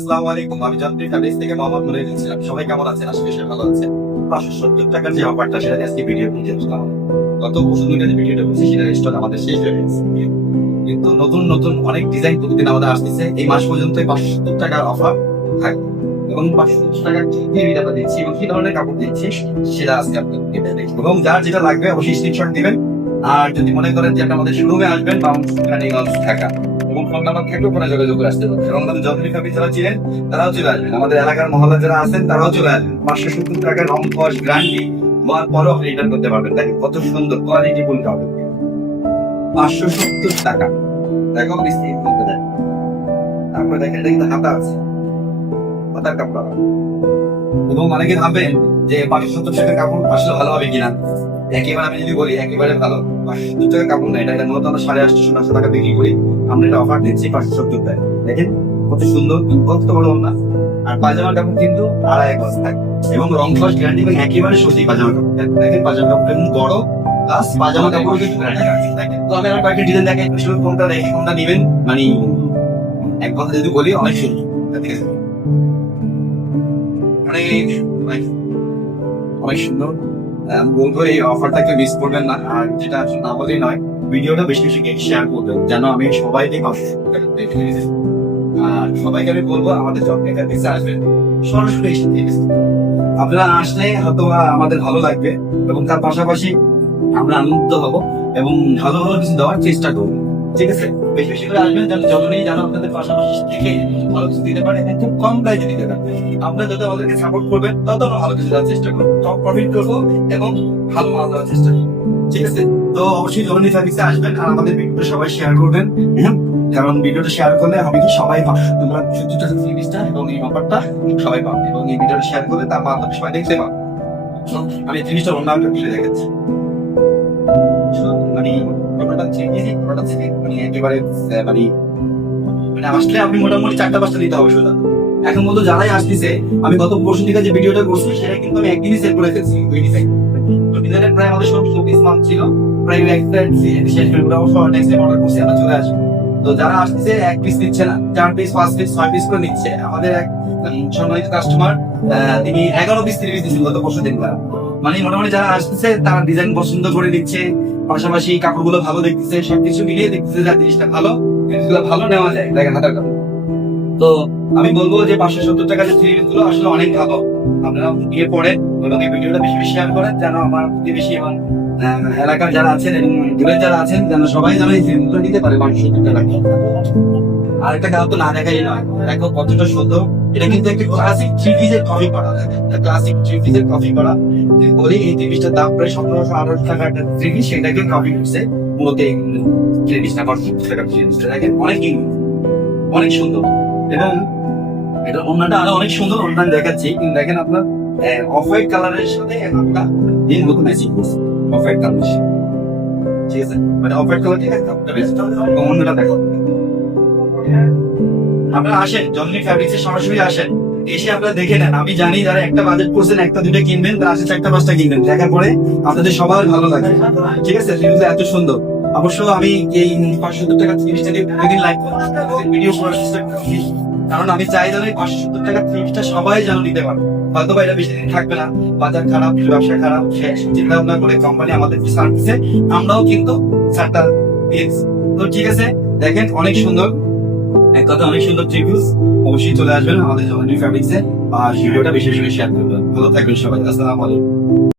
আসসালামু আলাইকুম। আমি জানতে ফ্যাব্রিক্স থেকে মোহাম্মদ বলে দিচ্ছিলাম। সবাই কেমন আছেন? আশা করি ভালো আছে। 570 টাকার যে অফারটা সেটা আজকে ভিডিও নিয়ে আসলাম। গত বছর ধরে যে ভিডিওটা করছি সেটা স্টক আমাদের শেষ হয়ে গেছে, কিন্তু নতুন নতুন অনেক ডিজাইন প্রতিদিন আমাদের আসতেছে। এই মাস পর্যন্ত 570 টাকার অফার থাকবে এবং 570 টাকার কি ভিডিওটা দিচ্ছি এবং কি ধরনের কাপড় দিচ্ছি সেটা আজকে আপনাদেরকে দেখবো। এবং যার যেটা লাগবে অবশ্যই স্ক্রিনশট দিবেন। আর যদি মনে করেন যে আপনি আমাদের শোরুমে আসবেন বাউন্স ঢাকা এবং ফোন নাম্বার থাকলেও কোনো যোগাযোগ করে আসতে পারবেন। এবং আমাদের যতদিন ফ্যামিলি যারা ছিলেন তারাও চলে আসবেন, আমাদের এলাকার মহল্লা যারা আছেন তারাও চলে আসবেন। 570 টাকার রং কস গ্যারান্টি হওয়ার পরও আপনি রিটার্ন করতে পারবেন। দেখেন কত সুন্দর কোয়ালিটি ফুল কাপড়, 570 টাকা। দেখো তারপরে দেখেন এটা কিন্তু হাতা আছে, হাতার কাপড়। এবং অনেকে ভাববেন যে 570 টাকার কাপড় আসলে ভালো হবে কিনা। একেবারে আমি যদি বলি একেবারে ভালো। 570 টাকার কাপড় না, এটা মূলত আমরা 850-900 টাকা বিক্রি করি। আমরা এটা অফার দিচ্ছি 570 টাকা। দেখেন কত সুন্দর, কত বড় ওড়না। আর পাজামার কাপড় কিন্তু 2.5 গজ থাকে এবং রং কস গ্যারান্টি এবং একেবারে সত্যি পাজামা কাপড়। দেখেন পাজামা কাপড় বড় প্লাস পাজামা কাপড় কিন্তু গ্যারান্টি আছে। দেখেন তো আমি আমার কয়েকটা ডিজাইন দেখেন, শুধু কোনটা দেখে কোনটা নেবেন মানে এক কথা যদি বলি অনেক সুন্দর। ঠিক আছে, অনেক সুন্দর। আমি বলবো এই অফারটাকে মিস করবেন না। আর যেটা আসলে না বলেই নয়, ভিডিওটা বেশি বেশি শেয়ার করবেন যেন আমি সবাইকে 570 টাকা দেখে নিয়ে যাই। আর সবাইকে আমি বলবো আমাদের জবটা দিতে আসবেন, সরাসরি এসে দিয়ে আপনারা আসলে হয়তো আমাদের ভালো লাগবে এবং তার পাশাপাশি আমরা আনন্দিত হব এবং ভালো ভালো কিছু দেওয়ার চেষ্টা করবো। ঠিক আছে, বেশি বেশি করে আসবেন যেন যতদিনই যেন আপনাদের পাশাপাশি থেকে ভালো কিছু দিতে পারে, খুব কম প্রাইসে দিতে পারে। আপনারা যত আমাদেরকে সাপোর্ট করবেন তত আমরা ভালো কিছু দেওয়ার চেষ্টা করবো, টপ প্রফিট করবো এবং ভালো মাল দেওয়ার চেষ্টা করবো। ঠিক আছে, তো অবশ্যই জরুরি সার্ভিসে আসবেন আর আমাদের ভিডিওটা সবাই শেয়ার করবেন। কারণ ভিডিওটা শেয়ার করলে আমি কি সবাই 570 টাকা সিরিজটা এবং এই অফারটা সবাই পাবে এবং এই ভিডিওটা শেয়ার করলে তার মাধ্যমে সবাই দেখতে পাবে। আমি জিনিসটা অন্য একটা খুলে দেখাচ্ছি। মানে একেবারে মানে আসলে আপনি মোটামুটি 4টা-5টা দিতে হবে শুধু। এখন মতো যারাই আসতেছে, আমি গত পরশু দিকে যে ভিডিওটা করছি সেটা কিন্তু আমি একদিনই সেল করে ফেলছি। ওই ডিজাইন তো ডিজাইনের প্রায় আমাদের সব 24 মান্থ ছিল, প্রায় শেষ করে অবশ্য নেক্সট টাইম অর্ডার করছি, আমরা চলে আসবো। তো যারা আসতেছে 1 পিস নিচ্ছে না, 4 পিস 5 পিস 6 পিস করে নিচ্ছে। আমাদের এক সম্মানিত কাস্টমার তিনি 11 পিস 30 পিস দিচ্ছিল গত পরশু দিন। মানে মোটামুটি যারা আসতেছে তারা ডিজাইন পছন্দ করে দিচ্ছে, পাশাপাশি কাপড়গুলো ভালো দেখতেছে, সবকিছু মিলিয়ে দেখতেছে যে জিনিসটা ভালো, জিনিসগুলো ভালো নেওয়া যায়। দেখেন হাতার কাপড়। তো আমি বলবো যে 570 টাকার যে থ্রি গুলো আসলে অনেক ভালো। আপনারা গিয়ে পড়েন এবং এই ভিডিওটা বেশি বেশি শেয়ার করেন যেন আমার প্রতিবেশী এবং এলাকার যারা আছেন এবং দূরে যারা আছেন যেন সবাই যেন এই থ্রিগুলো নিতে পারে 570 টাকা। আর একটা কাপড় তো না দেখাই নয়, দেখো কতটা সুন্দর। এটা কিন্তু একটা ক্লাসিক থ্রি পিসের কফি করা, ক্লাসিক থ্রি পিসের কফি করা। বলি এই থ্রি পিসটার দাম প্রায় 1700-1800 টাকা একটা থ্রি পিস, সেটাকে কপি করছে মূলত এই থ্রি পিসটা 570 টাকা থ্রি পিসটা। দেখেন অনেক অনেক সুন্দর এবং এটা ওন্নাটা আরো অনেক সুন্দর। ওন্না দেখাচ্ছি কিন্তু দেখেন আপনার অফ হোয়াইট কালারের সাথে একটা এই মতো ম্যাচিং করছে অফ হোয়াইট কালার। ঠিক আছে, মানে অফ হোয়াইট কালার দিয়ে একটা বেস্ট এবং ওন্নাটা দেখো। আপনারা আসেন জননী ফ্যাব্রিক্সে, সরাসরি আসেন, এসে আপনারা দেখে নেন। আমি জানি যারা একটা বাজেট করছেন 1টা-2টা কিনবেন, তারা আসে 4টা-5টা কিনবেন, দেখার পরে আপনাদের সবার ভালো লাগে। ঠিক আছে, জিনিসটা এত সুন্দর। অবশ্য আমি এই 570 টাকা জিনিসটা দিয়ে প্রতিদিন লাইভ ভিডিও করার চেষ্টা করছি, কারণ আমি চাই যেন এই 570 টাকা জিনিসটা সবাই যেন নিতে পারে। হয়তো বা এটা বেশি দিন থাকবে না, বাজার খারাপ, ব্যবসা খারাপ, চিন্তা ভাবনা করে কোম্পানি আমাদের ছাড় দিচ্ছে, আমরাও কিন্তু ছাড়টা দিয়েছি। তো ঠিক আছে, দেখেন অনেক সুন্দর, এক কথা অনেক সুন্দর ট্রিবিউস। অবশ্যই চলে আসবেন আমাদের জননী ফ্যাব্রিক্সে আর ভিডিওটা বেশি বেশি শেয়ার করবেন। ভালো থাকবেন সবাই, আসসালামু আলাইকুম।